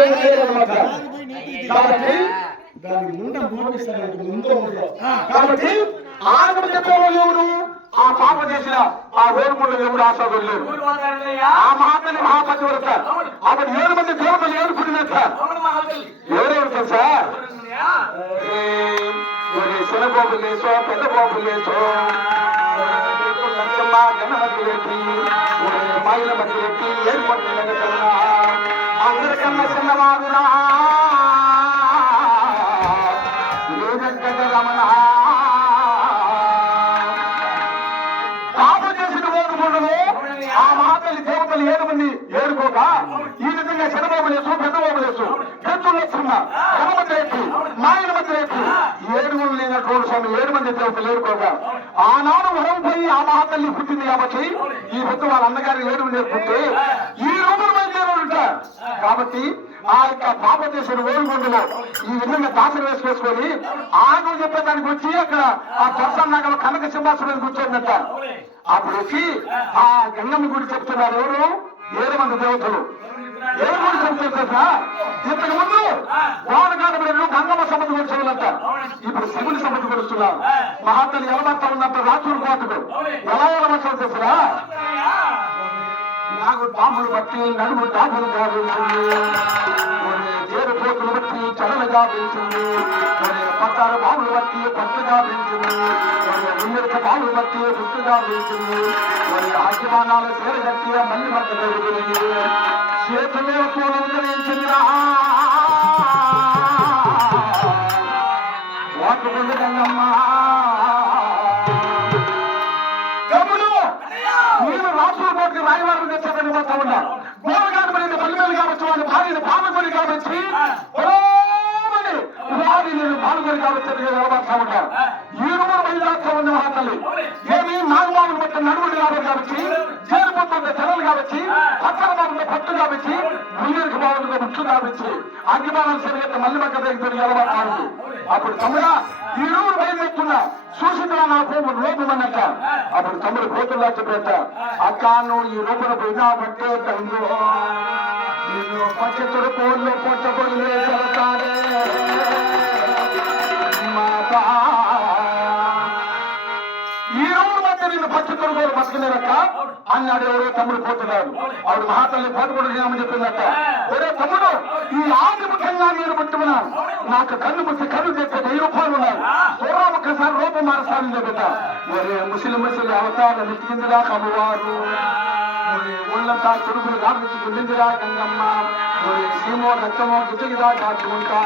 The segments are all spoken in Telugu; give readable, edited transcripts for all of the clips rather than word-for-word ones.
లేదన్నమాట. కాబట్టి దానికి ముందు మోపిస్తారంటే ముందు కాబట్టి ఆగమ చెప్పేవాళ్ళు ఎవరు? ఆ పాప చేసిన ఆ వేరుముళ్ళు ఎవరు ఆశాలు లేరు. ఆ మహాతల్లి మహాపతివ్రత ఆవిడ 7 మంది దేవతలు ఏడుకున్నట్ట. ఎవరెవరు తెలుసా? చిన్న బాబులు లేచో, పెద్ద బాబులు లేచో, లక్ష్మ గణపతి రెడ్డి మహిళ మధ్య రెడ్డి ఏర్పడి అందరికన్నా చిన్నవాడునా రమణ పాపం చేసిన ఓటుకుండను ఆ మహాతల్లి దేవతలు 7 మంది ఏడుకోక ఈ విధంగా చిన్నబాబు లేసు, పెద్దబాబు లేసు, పెద్దలు లక్ష్మ గణపతి రెడ్డి మాయల మధ్య రెడ్డి 7 మంది లేనటువంటి స్వామి 7 మంది దేవతలు ఏడుకోక ఆనాడు వరం పోయి ఆ మహాతల్లి పుట్టింది కాబట్టి ఈ పొద్దు వాళ్ళ అన్నగారి 7 మంది ఏర్పుంటే ఈ రూపం ఉంటారు. కాబట్టి ఆ యొక్క పాప చేసిన ఓడిగుండులో ఈ విధంగా దాసలు వేసుకొని ఆగు చెప్పేదానికి వచ్చి అక్కడ ఆ ప్రసన్నగల కనక సింహాసనం కూర్చోందట. అప్పుడు వచ్చి ఆ గంగమ్మ గుడి చెప్తున్నారు. ఎవరు? 7 మంది దేవతలు. ఏ గుడి చెప్తుందా? ఇంతకు ముందు వాడకాలంలో గంగమ్మ సమ్మతి కొలుచుకున్నట్ట. ఇప్పుడు శివుని సమ్మతి కొలుస్తున్నారు. మహాతల్లి ఎలమంతా ఉన్నట్ట రాజూరు కోటకు ఎలా ఎలమంటారు తెలుసురా? నాకు పాములు బట్టి నడుము డాబులు గావించింది, చేరు పోతులు బట్టి చడలుగా పెంచింది, పట్టాల బావులు బట్టి పట్టుగా పెంచింది, ముందరిక బావులు బట్టి గుట్టుగా పెంచింది, అజ్ఞమానాలు చేరగట్టి మళ్ళీ మధ్య జరుగుతుంది చేతులే పూలంకరించిందా వాటుకుంది గంగమ్మ. నేను రాష్ట్ర కోర్టుకి రాయవారం తెచ్చానని పోతా ఉన్నా. గోరగాడు పడిన పల్లెలు కావచ్చు, వాళ్ళ భార్యను పాల్గొని కావచ్చు, వారి నేను పాల్గొని కావచ్చు నిలబడతా ఉంటారు. ఈ రోజు బయలుదేరుతా ఉంది మహాతల్లి. ఏమి నాగబాబులు బట్టి నడుములు కాబట్టి, చేరిపోతుంటే తెరలు కాబట్టి, పచ్చల బాబుతో పట్టు కాబట్టి, ముయ్యరికి బాబులతో ముట్లు కాబట్టి, అగ్నిబాణాలు సరిగ్గా మళ్ళీ మక్క దగ్గర నిలబడతా ఉంది. అప్పుడు తమ్ముడా ఈ రోజు బయలుదేరుతున్నా చూసిందా నా కోపం లోపమన్నట్ట. అప్పుడు తమ్ముడు కోతుల్లో చెప్పేట అక్క నువ్వు ఈ రూపణ పోయినా బట్టే తమ్ముడు నేను పచ్చతుడు కోళ్ళు పొట్టపొడి చెబుతానే మాతా ఈ రోజు మధ్య నేను పచ్చతుడు కోళ్ళు బతకలేరక్క అన్నాడు. ఎవరో తమ్ముడు పోతున్నాడు. ఆవిడ మహాతల్లి పాటు కూడా చేయమని చెప్పిందట. ఒరే తమ్ముడు ఈ ఆది ముఖ్యంగా నేను పట్టుకున్నాను. నాకు కన్ను ముసి కన్ను తెచ్చే 1000 రూపాయలు ఉన్నాయి. పూర్వ ఒక్కసారి రూపం మారసాలని చెబుతా. మరి ముసిలి అవతార నిత్యిందిరా కమ్మవారు ఒళ్ళంతా చురుకులు కాపించుకుందిరా గంగమ్మ. మరి సీమో రక్తమో గుచ్చిగిరా కాచుకుంటా.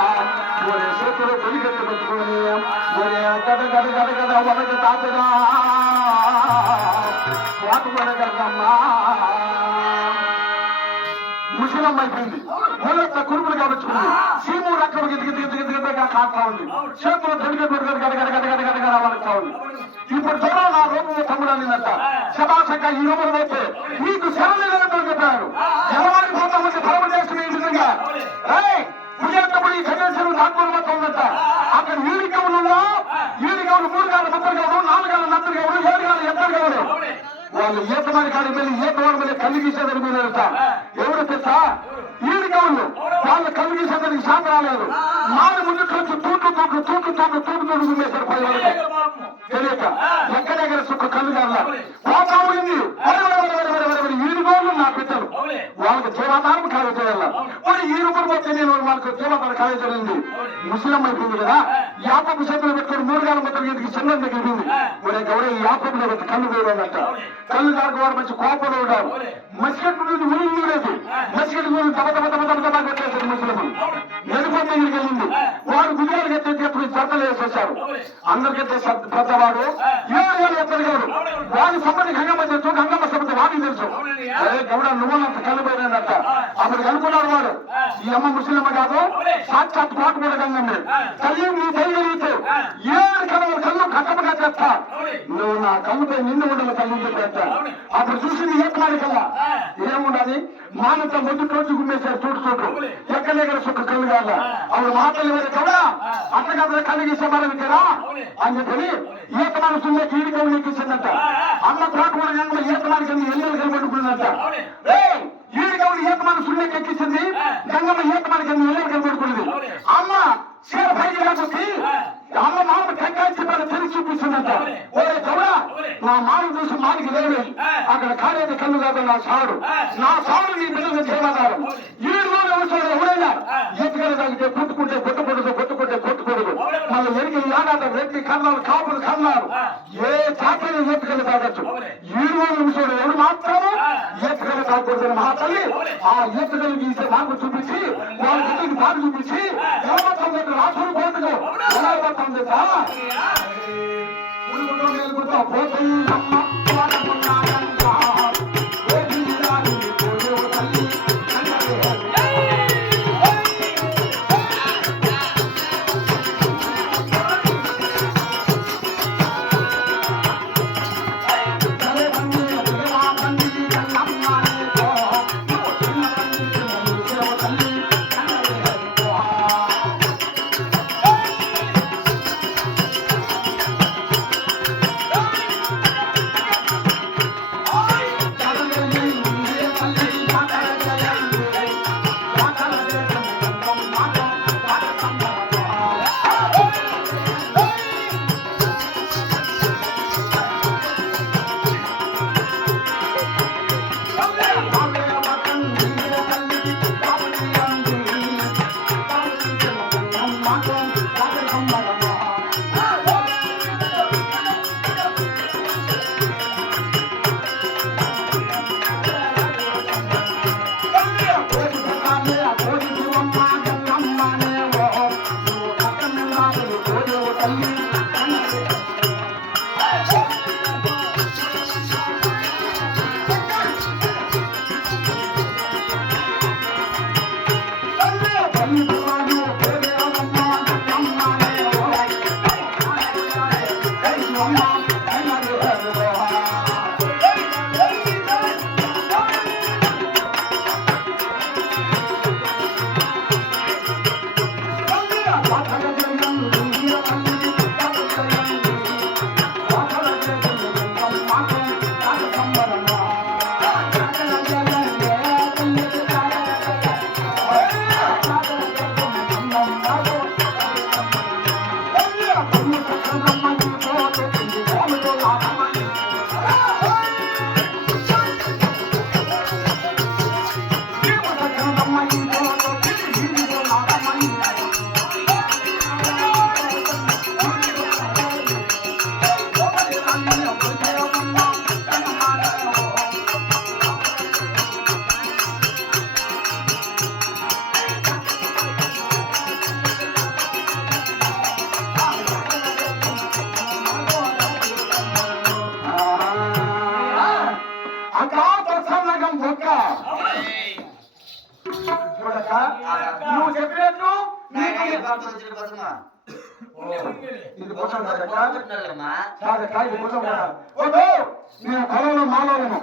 మరి చేతులు పొలిగెత్తి పెట్టుకుని మరి గద గద గద గద వనకి తాతగా వాటుకునే గంగమ్మ. ముసలమ్మ అయిపోయింది. ఒళ్ళంతా కురుపులు కాపించుకుంది. సీము రక్తం గిద్దగా కాస్తా ఉంది. చేతులు తొలిగెత్తి గడగడగడగడగడగడ వడతా ఉంది. ఇప్పుడు త్వరలో నా రూపంలో తమ్ముడు అనిందట. శబాసంగా ఈ రూపంలో అయితే నీకు శరణి లేదని చెప్పారు. జనవారికి పోతామంటే పరమ చేసిన ఈ విధంగా పుయ్యేటప్పుడు ఈ కన్యాశనం నాగూరు మొత్తం ఉందట. అక్కడ ఈడికవులు 3 గాలు ముద్దరు కావడం, 4 గాలు నత్తరు కావడం, 7 గాలు ఎద్దరు కావడం. వాళ్ళు ఈతమారి కాడికి వెళ్ళి ఈతవాళ్ళ మీద కళ్ళు గీసేదని మీరట. ఎవరు తెలుసా? ఈడికవులు వాళ్ళు కళ్ళు గీసేదానికి శాంతి రాలేదు. 4 ముందు తూటు గుమ్మేశారు 10 వరకు తెలియక ఎక్కడెక్కడ సుఖ కళ్ళు కాదు పోతా ఉంది. ఈడుగోళ్ళు నా బిడ్డలు వాళ్ళకి జీవాధారం ఖాళీ చేయాల. మరి ఈ రూపం వచ్చి నేను వాళ్ళకి జీవాధారం ఖాళీ చేయండి. ముస్లిం అయిపోయింది కదా. యాపపు చేతులు పెట్టుకుని 3 గాల మధ్య ఇంటికి చిన్న దగ్గరింది. మరి గౌరవ యాపంలో పెట్టి కళ్ళు వేయడం కళ్ళు దానికి వాడు మంచి కోపంలో ఉన్నారు. మసిగట్టు నుండి ఊళ్ళు లేదు. మసిగట్టు గురించి తమ పెట్టేశారు ముస్లిం. నడిపొంద దగ్గరికి వెళ్ళింది. వాడు గుజరాలు ఎత్తే ఎప్పుడు చర్చలు వేసేసారు. అందరికైతే పెద్దవాడు 7 గాలు ఎత్తడు గారు. వాడి సంబంధి గంగమ్మ తెలుసు, గంగమ్మ సంబంధి వాడికి తెలుసు. అరే గౌడ నువ్వునంత కళ్ళు పోయినట్ట. అప్పుడు కనుక్కున్నాడు వాడు. ఈ అమ్మ ముస్లిం కాదు, సాక్షాత్ కోట కూడా గంగమ్మే. తల్లి నీ దైవరీతే 7 కళ్ళు కట్టమగా చేస్తా. నువ్వు నా కళ్ళుపై నిండు ఉండాలి తల్లి పెట్టా. అప్పుడు చూసింది ఏకమాలి కల్లా ఏముండాలి. మానంతా ముందు రోజు గుమ్మేశారు చూడు ఎక్కడెక్కడ సుఖ కళ్ళు కాల. అప్పుడు మాటలు వేరే కదా అట్లా కదా కళ్ళు గీసే మనం ఇక్కడ అని చెప్పి ఏకమాన సున్నా కీడికం నీకిచ్చిందంట. అమ్మ కోట కూడా గంగమ్మ ఏకమానికి ఎల్లెలు కనబడుకుందంట. ఈడికవులు ఏకమాన సున్నెకి ఎక్కించింది. గంగమ్మ ఏకమానికి కాబట్టి అమ్మ మామ టెంకాయ చెప్పాను తెలిసి చూపిస్తుందంట. ఓరే గౌడ, నా మామ చూసి మానికి లేవి అక్కడ కాలేదు కన్ను కాదు నా సాడు, నా సాడు నీ బిడ్డలు చేయమన్నారు. ఈ రోజు అవసరం ఎవరైనా ఎత్తుకెళ్ళి తాగితే కొట్టుకుంటే కొట్టుకూడదు, కొట్టుకుంటే కొట్టుకూడదు. మళ్ళీ ఎరిగి ఏడాది రెడ్డి కన్నాలు కాపులు కన్నారు. ఏ జాతర ఎత్తుకెళ్ళి తాగొచ్చు. ఈ రోజు విషయంలో ఎవరు మాత్రము ఎత్తుకెళ్ళి తాగకూడదని మా తల్లి ఆ ఎత్తుకెళ్ళి గీసే నాకు చూపించి వాళ్ళ బిడ్డకి తాగు చూపించి నిలబడుతుంది. రాసులు కోటుకు నిలబడుతుంది. నువ్వు చెప్పినట్టు ఇది కోసం నేను పొలంలో మాలోను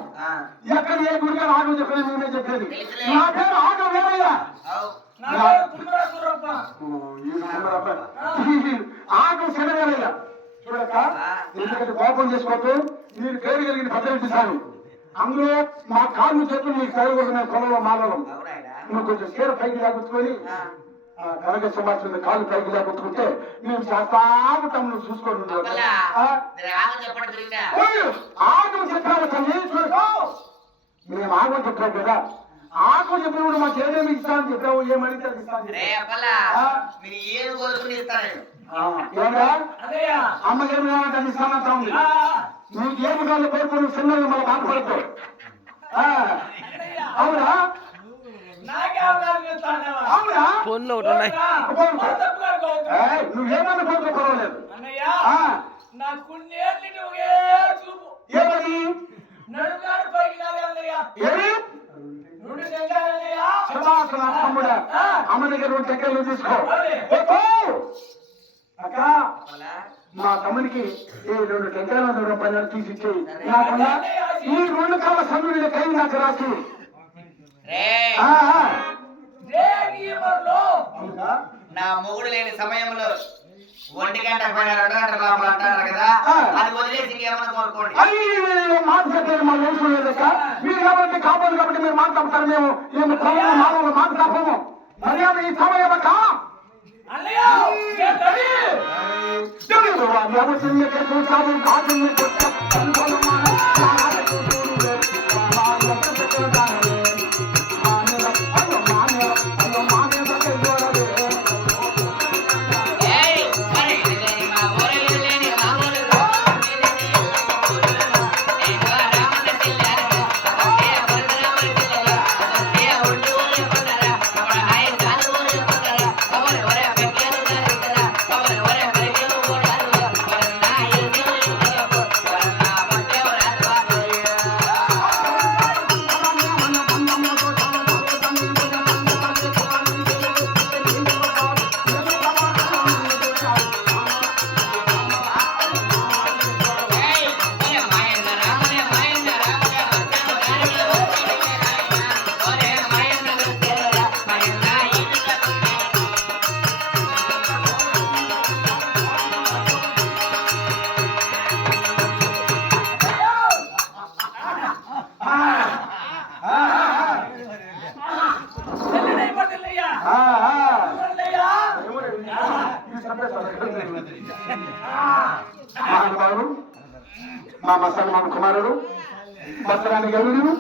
ఎక్కడ ఏ గుడిగా ఆగం చెప్పలేదు. నేనే చెప్పేది నా పేరు ఆగం వేరయ్యా. ఆగం శనగలయ్యా. చూడక్క, ఎందుకంటే కోపం చేసుకోవద్దు. మీరు పేరు కలిగిన పద్దెనిమిది సార్లు అందులో మా కాళ్ళు చెట్లు మీకు చదవకూడదు. మేము పొలంలో మాలోను నువ్వు కొంచెం చీర పైకి లాగుచ్చుకొని కనక సమాచారం కాళ్ళు పైకి లాగుచ్చుకుంటే మేము చేస్తాము. నువ్వు చూసుకోండి. ఆగం చెప్పాము తల్లి. చూడక, మేము ఆగం చెప్పాము కదా. ఆగం చెప్పినప్పుడు మాకు ఏమేమి ఇస్తామని చెప్పావు. ఏమడితే ఇస్తాను. అమ్మకేమి కావాలంటే ఇస్తానంటా ఉంది. నీకు ఏమి కాళ్ళు కోరుకుని చిన్నది మన బాధపడతావు. అవునా? ఫోన్లో ఒకటి ఉన్నాయి. నువ్వేమన్నా కోరుకో పర్వాలేదు. తమ్ముడా, అమ్మ దగ్గర 2 టెక్కలు తీసుకో. అక్క, మా తమ్మునికి ఈ 2 టెంకాయలు 2 రూపాయలు తీసిచ్చి నాకున్నా ఈ 2 కాళ్ళ సన్నుడి కై నాకు రాసి నా మొగుడు లేని సమయంలో 1 గంట 2 గంటల లోపల అంటారు కదా, అది వదిలేసి ఏమన్నా కోరుకోండి. మాట చెప్పేది మాకు అవసరం లేదక్క. మీరు కాబట్టి కాపాడు కాబట్టి మీరు మాట తప్పుతారు. మేము మామూలు మాట తప్పము. మర్యాద ఈ సమయం ఎవరికే చూసావు కాదుల్ని కొట్ట కనుగొనమాన మహానుభావుడు మా బస్సన్న కుమారుడు బస్సరాని గౌరుడు